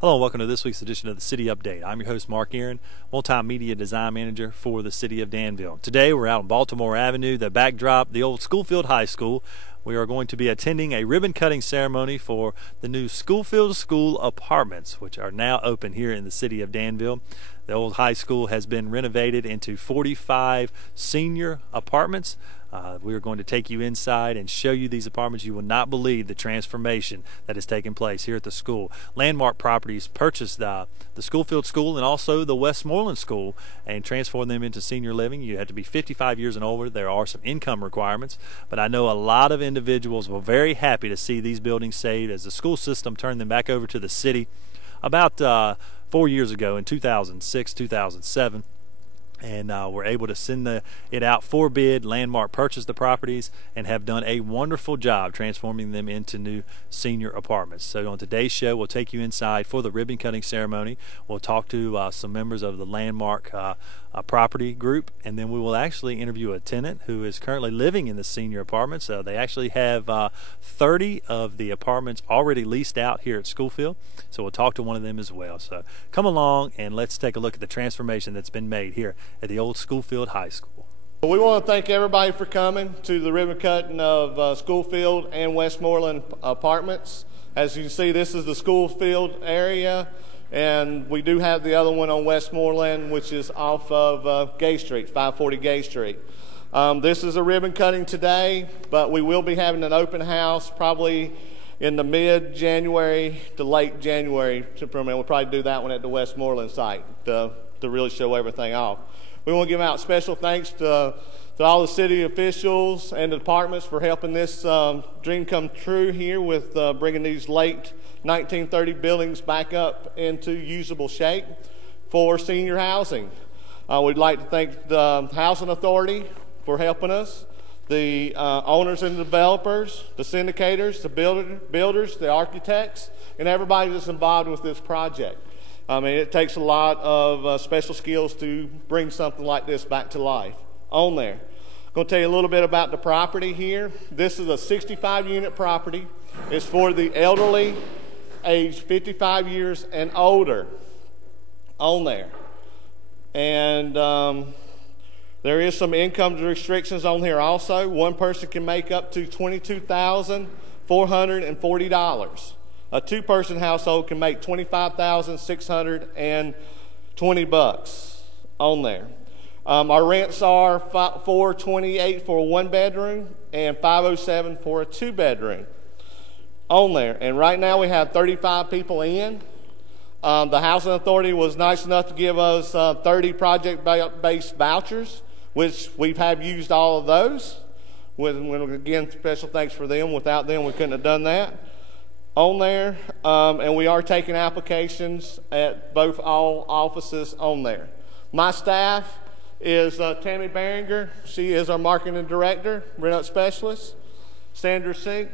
Hello and welcome to this week's edition of the City Update. I'm your host Mark Aaron, Multimedia Design Manager for the City of Danville. Today we're out on Baltimore Avenue, the backdrop, the old Schoolfield High School. We are going to be attending a ribbon cutting ceremony for the new Schoolfield School Apartments, which are now open here in the City of Danville. The old high school has been renovated into 45 senior apartments. We are going to take you inside and show you these apartments. You will not believe the transformation that has taken place here at the school. Landmark Properties purchased the Schoolfield School and also the Westmooreland School and transformed them into senior living. You have to be 55 years and older. There are some income requirements, but I know a lot of individuals were very happy to see these buildings saved as the school system turned them back over to the city about 4 years ago in 2006, 2007. And we're able to send it out for bid. Landmark purchased the properties and have done a wonderful job transforming them into new senior apartments. So on today's show, we'll take you inside for the ribbon cutting ceremony. We'll talk to some members of the Landmark property group, and then we will actually interview a tenant who is currently living in the senior apartments. They actually have 30 of the apartments already leased out here at Schoolfield. So we'll talk to one of them as well. So come along and let's take a look at the transformation that's been made here at the old Schoolfield High School. We want to thank everybody for coming to the ribbon cutting of Schoolfield and Westmooreland Apartments. As you can see, this is the Schoolfield area, and we do have the other one on Westmooreland, which is off of Gay Street, 540 Gay Street. This is a ribbon cutting today, but we will be having an open house probably in the mid-January to late January. We'll probably do that one at the Westmooreland site to really show everything off. We want to give out special thanks to all the city officials and the departments for helping this dream come true here with bringing these late 1930 buildings back up into usable shape for senior housing. We'd like to thank the Housing Authority for helping us, the owners and developers, the syndicators, the builders, the architects, and everybody that's involved with this project. I mean, it takes a lot of special skills to bring something like this back to life on there. I'm going to tell you a little bit about the property here. This is a 65-unit property. It's for the elderly, aged 55 years and older on there. And there is some income restrictions on here also. One person can make up to $22,440. A two-person household can make $25,620 on there. Our rents are $428 for a one-bedroom and $507 for a two-bedroom on there. And right now we have 35 people in. The Housing Authority was nice enough to give us 30 project-based vouchers, which we've used all of those. Again, special thanks for them. Without them, we couldn't have done that on there. And we are taking applications at all offices on there. My staff is Tammy Barringer. She is our marketing director, rent-up specialist. Sandra Sisters,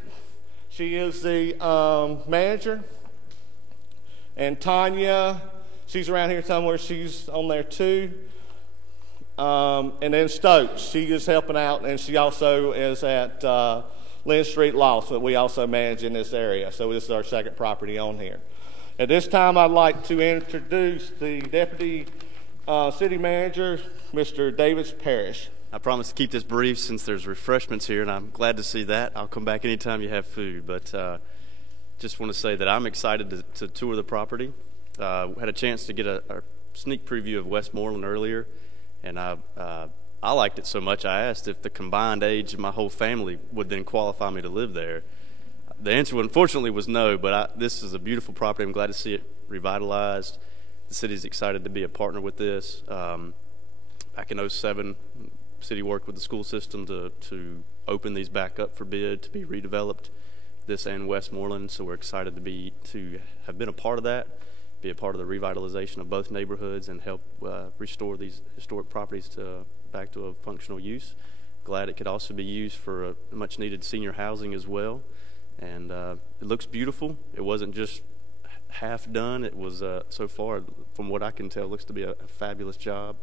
she is the manager. And Tanya, she's around here somewhere. She's on there too. And then Stokes, she is helping out, and she also is at Lynn Street Law, that we also manage in this area. So this is our second property on here. At this time, I'd like to introduce the Deputy City Manager, Mr. Parish. I promise to keep this brief since there's refreshments here, and I'm glad to see that. I'll come back anytime you have food, but just want to say that I'm excited to tour the property. Had a chance to get a sneak preview of Westmooreland earlier, and I liked it so much I asked if the combined age of my whole family would then qualify me to live there. The answer, unfortunately, was no, but this is a beautiful property. I'm glad to see it revitalized. The city's excited to be a partner with this. Back in 2007, the city worked with the school system to open these back up for bid, to be redeveloped, this and Westmooreland, so we're excited to have been a part of that, be a part of the revitalization of both neighborhoods and help restore these historic properties back to a functional use. Glad it could also be used for much needed senior housing as well. And it looks beautiful. It wasn't just half done. It was, so far, from what I can tell, looks to be a fabulous job.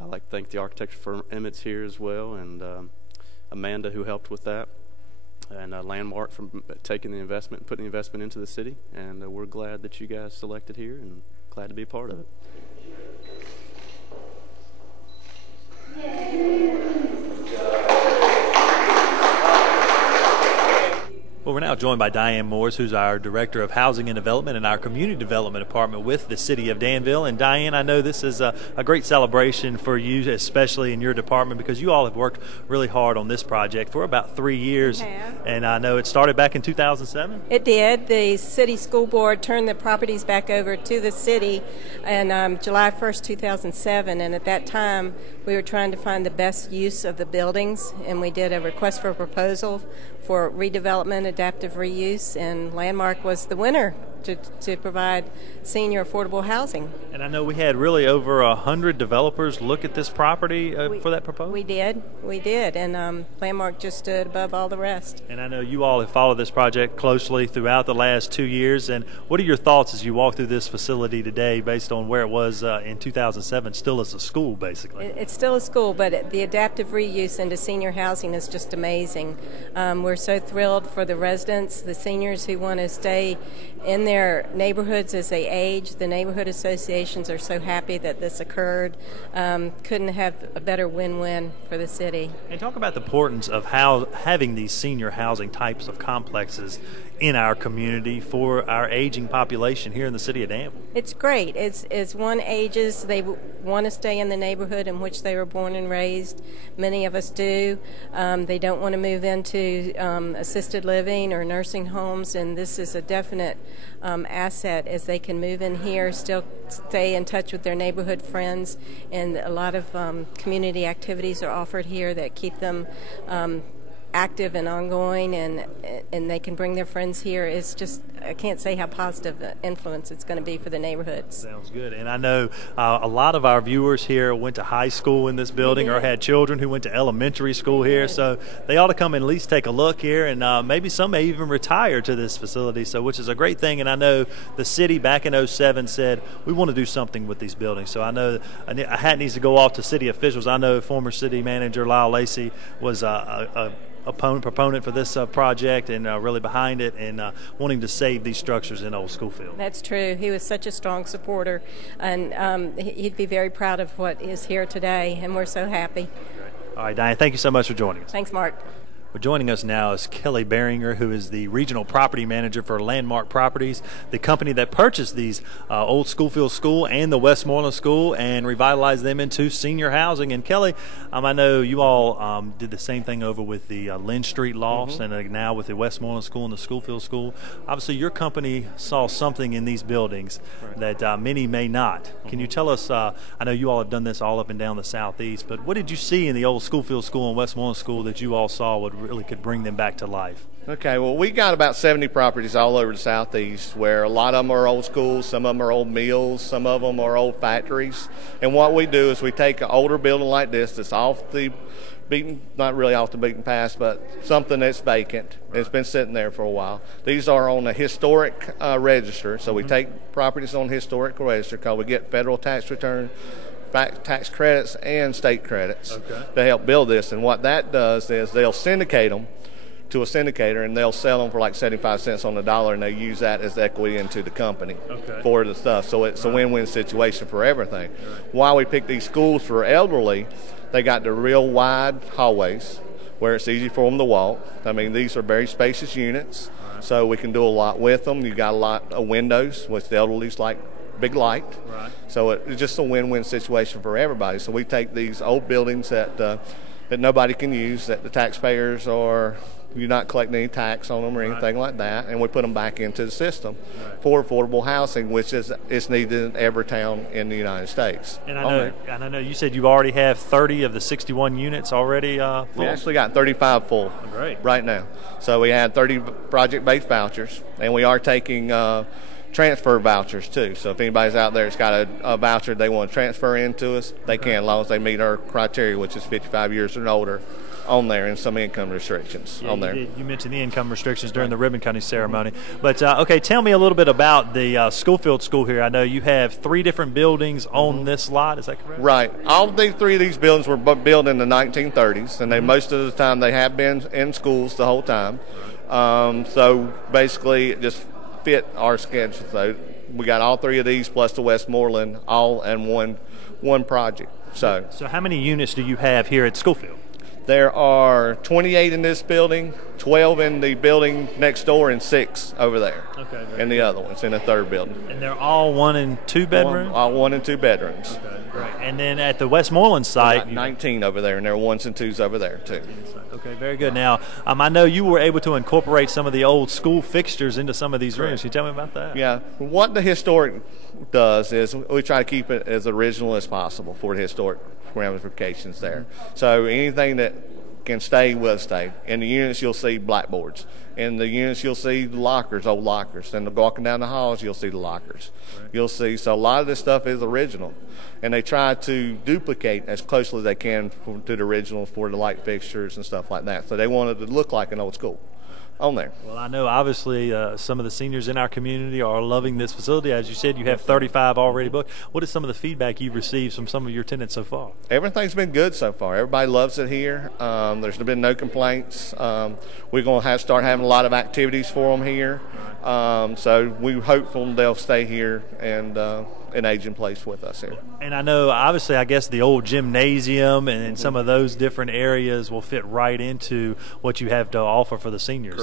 I'd like to thank the architecture firm Emmett's here as well, and Amanda, who helped with that. and Landmark for taking the investment and putting the investment into the city. And we're glad that you guys selected here and glad to be a part of it. Well, we're now joined by Diane Moore, who's our Director of Housing and Development in our Community Development Department with the City of Danville. And Diane, I know this is a great celebration for you, especially in your department, because you all have worked really hard on this project for about 3 years. And I know it started back in 2007? It did. The City School Board turned the properties back over to the city on July 1st, 2007. And at that time, we were trying to find the best use of the buildings, and we did a request for a proposal for redevelopment, adaptive reuse, and Landmark was the winner to provide senior affordable housing. And I know we had really over 100 developers look at this property for that proposal? We did, and Landmark just stood above all the rest. And I know you all have followed this project closely throughout the last 2 years, and what are your thoughts as you walk through this facility today based on where it was in 2007, still as a school basically? It's still a school, but the adaptive reuse into senior housing is just amazing. We're so thrilled for the residents, the seniors who want to stay in their neighborhoods as they age. The neighborhood associations are so happy that this occurred. Couldn't have a better win-win for the city. And talk about the importance of having these senior housing types of complexes in our community for our aging population here in the city of Danville. It's great. As one ages, they want to stay in the neighborhood in which they were born and raised. Many of us do. They don't want to move into assisted living or nursing homes, and this is a definite asset as they can move in here, still stay in touch with their neighborhood friends, and a lot of community activities are offered here that keep them active and ongoing, and they can bring their friends here. It's just, I can't say how positive an influence it's going to be for the neighborhoods. Sounds good. And I know a lot of our viewers here went to high school in this building or had children who went to elementary school here, so they ought to come and at least take a look here, and maybe some may even retire to this facility, so which is a great thing. And I know the city back in 2007 said we want to do something with these buildings, so I know a hat needs to go off to city officials. I know former city manager Lyle Lacey was a proponent for this project and really behind it, and wanting to save these structures in old Schoolfield. That's true. He was such a strong supporter, and he'd be very proud of what is here today, and we're so happy. All right, Diane, thank you so much for joining us. Thanks, Mark. Well, joining us now is Kelly Beringer, who is the Regional Property Manager for Landmark Properties, the company that purchased these old Schoolfield School and the Westmoreland School and revitalized them into senior housing. And Kelly, I know you all did the same thing over with the Lynn Street Lofts and now with the Westmoreland School and the Schoolfield School. Obviously, your company saw something in these buildings that many may not. Can you tell us, I know you all have done this all up and down the Southeast, but what did you see in the old Schoolfield School and Westmoreland School that you all saw would really could bring them back to life? Okay, well, we got about 70 properties all over the Southeast, where a lot of them are old schools, some of them are old mills, some of them are old factories. And what we do is we take an older building like this that's off the beaten, not really off the beaten path, but something that's vacant. It's been sitting there for a while. These are on a historic register, so we take properties on historic register because we get federal tax return, tax credits, and state credits to help build this. And what that does is they'll syndicate them to a syndicator, and they'll sell them for like 75 cents on the dollar, and they use that as equity into the company for the stuff. So it's a win-win situation for everything. While we pick these schools for elderly, they got the real wide hallways where it's easy for them to walk. I mean, these are very spacious units, so we can do a lot with them. You got a lot of windows, which the elderly's like big light. So it's just a win-win situation for everybody. So we take these old buildings that nobody can use, that the taxpayers are, you're not collecting any tax on them or anything like that, and we put them back into the system for affordable housing, which is needed in every town in the United States. And I know you said you already have 30 of the 61 units already full. We actually got 35 full right now. So we had 30 project-based vouchers, and we are taking transfer vouchers too. So if anybody's out there that's got a voucher they want to transfer into us, they can, as long as they meet our criteria, which is 55 years and older. on there and some income restrictions on there. You mentioned the income restrictions during the ribbon cutting ceremony. But, okay, tell me a little bit about the Schoolfield School here. I know you have 3 different buildings on this lot. Is that correct? Right. All 3 of these buildings were built in the 1930s, and most of the time they have been in schools the whole time. So basically it just fit our schedule. So we got all 3 of these plus the Westmooreland all in one project. So how many units do you have here at Schoolfield? There are 28 in this building, 12 in the building next door, and 6 over there. Okay. And the other ones in the 3rd building. And they're all 1 and 2 bedrooms? All 1 and 2 bedrooms. Okay, great. And then at the Westmooreland site, 19 over there, and there are 1s and 2s over there too. Okay, very good. Now, I know you were able to incorporate some of the old school fixtures into some of these rooms. Can you tell me about that? Yeah. What the historic does is we try to keep it as original as possible for the historic ramifications there. So anything that can stay will stay. In the units you'll see blackboards. In the units you'll see lockers, old lockers. And walking down the halls you'll see the lockers. Right. You'll see. So a lot of this stuff is original. And they try to duplicate as closely as they can to the original for the light fixtures and stuff like that. So they want it to look like an old school on there. Well, I know obviously some of the seniors in our community are loving this facility. As you said, you have 35 already booked. What is some of the feedback you've received from some of your tenants so far? Everything's been good so far. Everybody loves it here. There's been no complaints. We're going to start having a lot of activities for them here. So we're hopeful they'll stay here and age in place with us here. And I know, obviously, I guess the old gymnasium and some of those different areas will fit right into what you have to offer for the seniors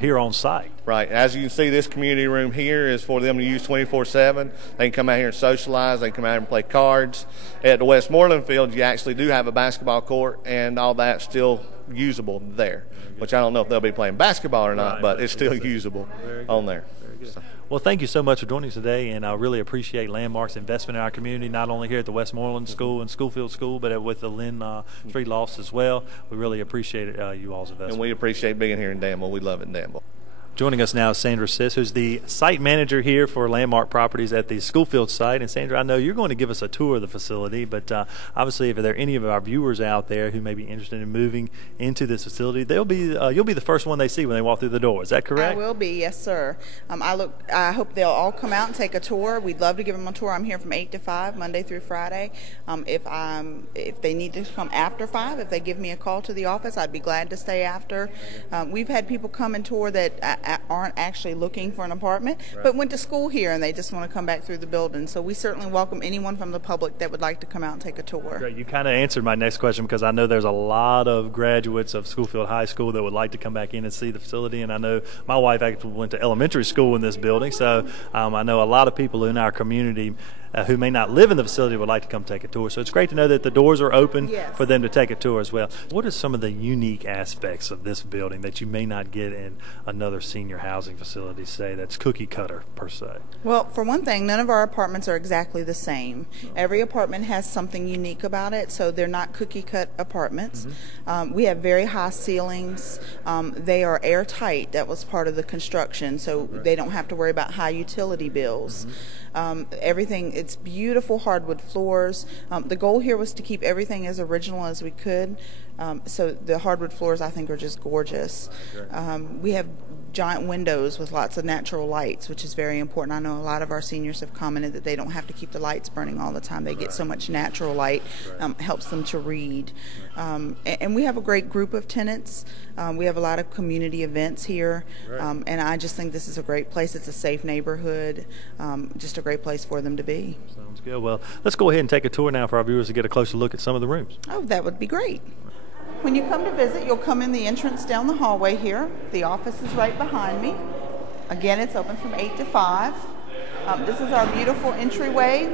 here on site. Right. As you can see, this community room here is for them to use 24/7. They can come out here and socialize. They can come out here and play cards. At the Westmooreland field, you actually do have a basketball court, and all that's still usable there, which I don't know if they'll be playing basketball or not, but it's still usable on there. So. Well, thank you so much for joining us today, and I really appreciate Landmark's investment in our community, not only here at the Westmooreland School and Schoolfield School, but with the Lynn Street Lofts as well. We really appreciate you all's investment. And we appreciate being here in Danville. We love it in Danville. Joining us now is Sandra Sisters, who's the site manager here for Landmark Properties at the Schoolfield site. And Sandra, I know you're going to give us a tour of the facility, but obviously if there are any of our viewers out there who may be interested in moving into this facility, you'll be the first one they see when they walk through the door. Is that correct? I will be, yes, sir. I hope they'll all come out and take a tour. We'd love to give them a tour. I'm here from 8 to 5, Monday through Friday. If they need to come after 5, if they give me a call to the office, I'd be glad to stay after. We've had people come and tour that aren't actually looking for an apartment, but went to school here and they just want to come back through the building. So we certainly welcome anyone from the public that would like to come out and take a tour. Great. You kind of answered my next question, because I know there's a lot of graduates of Schoolfield High School that would like to come back in and see the facility, and I know my wife actually went to elementary school in this building, so I know a lot of people in our community who may not live in the facility would like to come take a tour. So it's great to know that the doors are open for them to take a tour as well. What are some of the unique aspects of this building that you may not get in another senior housing facility, say, that's cookie cutter per se? Well, for one thing, none of our apartments are exactly the same. Every apartment has something unique about it, so they're not cookie cut apartments. We have very high ceilings. They are airtight. That was part of the construction, so they don't have to worry about high utility bills. Everything, it's beautiful hardwood floors. The goal here was to keep everything as original as we could. So the hardwood floors, I think, are just gorgeous. We have giant windows with lots of natural lights, which is very important. I know a lot of our seniors have commented that they don't have to keep the lights burning all the time. They get so much natural light, helps them to read. And we have a great group of tenants. We have a lot of community events here, and I just think this is a great place. It's a safe neighborhood, just a great place for them to be. Sounds good. Well, let's go ahead and take a tour now for our viewers to get a closer look at some of the rooms. Oh, that would be great. When you come to visit, you'll come in the entrance down the hallway here. The office is right behind me. Again, it's open from 8 to 5. This is our beautiful entryway.